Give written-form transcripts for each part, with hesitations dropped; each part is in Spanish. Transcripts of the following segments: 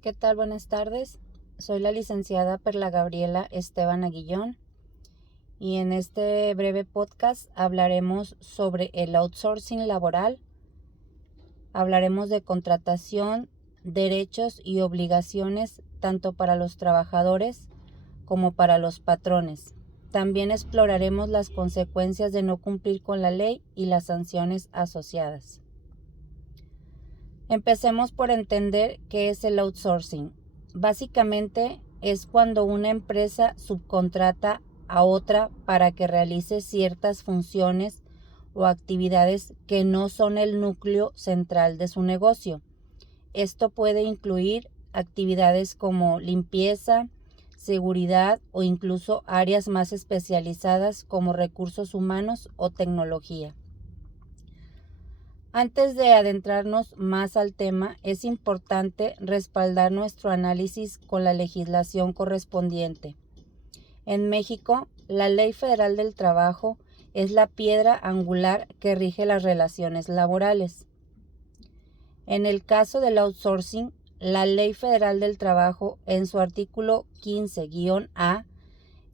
¿Qué tal? Buenas tardes. Soy la licenciada Perla Gabriela Esteban Aguillón y en este breve podcast hablaremos sobre el outsourcing laboral. Hablaremos de contratación, derechos y obligaciones tanto para los trabajadores como para los patrones. También exploraremos las consecuencias de no cumplir con la ley y las sanciones asociadas. Empecemos por entender qué es el outsourcing. Básicamente es cuando una empresa subcontrata a otra para que realice ciertas funciones o actividades que no son el núcleo central de su negocio. Esto puede incluir actividades como limpieza, seguridad o incluso áreas más especializadas como recursos humanos o tecnología. Antes de adentrarnos más al tema, es importante respaldar nuestro análisis con la legislación correspondiente. En México, la Ley Federal del Trabajo es la piedra angular que rige las relaciones laborales. En el caso del outsourcing, la Ley Federal del Trabajo, en su artículo 15-A,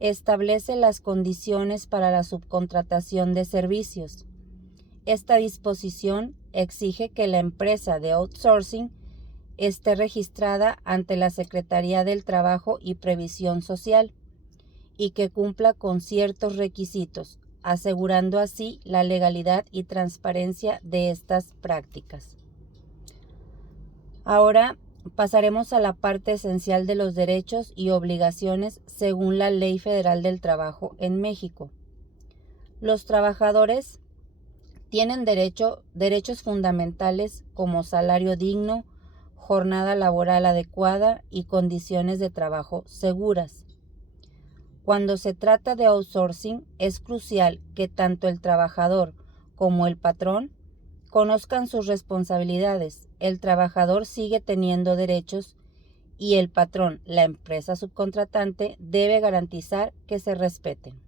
establece las condiciones para la subcontratación de servicios. Esta disposición exige que la empresa de outsourcing esté registrada ante la Secretaría del Trabajo y Previsión Social y que cumpla con ciertos requisitos, asegurando así la legalidad y transparencia de estas prácticas. Ahora pasaremos a la parte esencial de los derechos y obligaciones según la Ley Federal del Trabajo en México. Los trabajadores tienen derechos fundamentales como salario digno, jornada laboral adecuada y condiciones de trabajo seguras. Cuando se trata de outsourcing, es crucial que tanto el trabajador como el patrón conozcan sus responsabilidades. El trabajador sigue teniendo derechos y el patrón, la empresa subcontratante, debe garantizar que se respeten.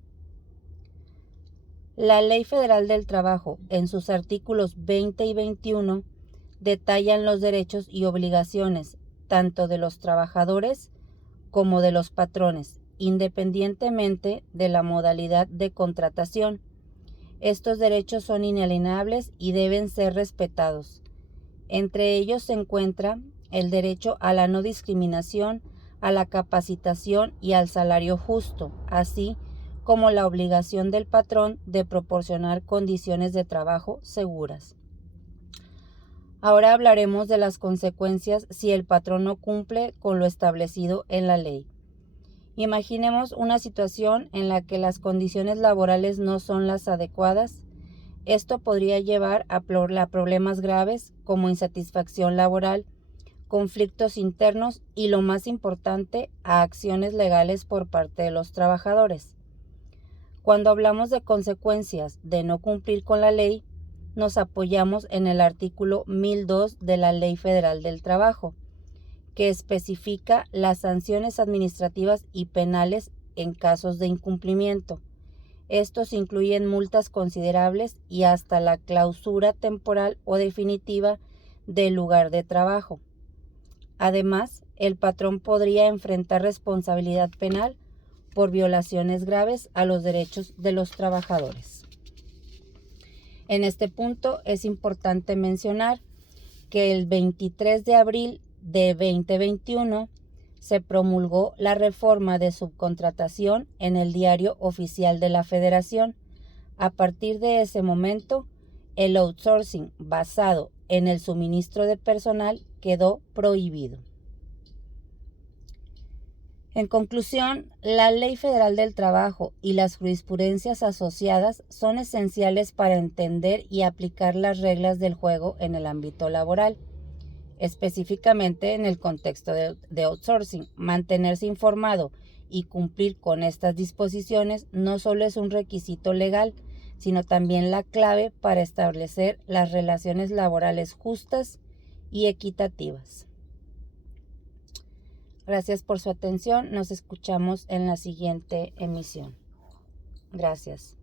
La Ley Federal del Trabajo, en sus artículos 20 y 21, detallan los derechos y obligaciones tanto de los trabajadores como de los patrones, independientemente de la modalidad de contratación. Estos derechos son inalienables y deben ser respetados. Entre ellos se encuentra el derecho a la no discriminación, a la capacitación y al salario justo, así como la obligación del patrón de proporcionar condiciones de trabajo seguras. Ahora hablaremos de las consecuencias si el patrón no cumple con lo establecido en la ley. Imaginemos una situación en la que las condiciones laborales no son las adecuadas. Esto podría llevar a problemas graves como insatisfacción laboral, conflictos internos y, lo más importante, a acciones legales por parte de los trabajadores. Cuando hablamos de consecuencias de no cumplir con la ley, nos apoyamos en el artículo 1002 de la Ley Federal del Trabajo, que especifica las sanciones administrativas y penales en casos de incumplimiento. Estos incluyen multas considerables y hasta la clausura temporal o definitiva del lugar de trabajo. Además, el patrón podría enfrentar responsabilidad penal por violaciones graves a los derechos de los trabajadores. En este punto es importante mencionar que el 23 de abril de 2021 se promulgó la reforma de subcontratación en el Diario Oficial de la Federación. A partir de ese momento, el outsourcing basado en el suministro de personal quedó prohibido. En conclusión, la Ley Federal del Trabajo y las jurisprudencias asociadas son esenciales para entender y aplicar las reglas del juego en el ámbito laboral, específicamente en el contexto de outsourcing. Mantenerse informado y cumplir con estas disposiciones no solo es un requisito legal, sino también la clave para establecer las relaciones laborales justas y equitativas. Gracias por su atención. Nos escuchamos en la siguiente emisión. Gracias.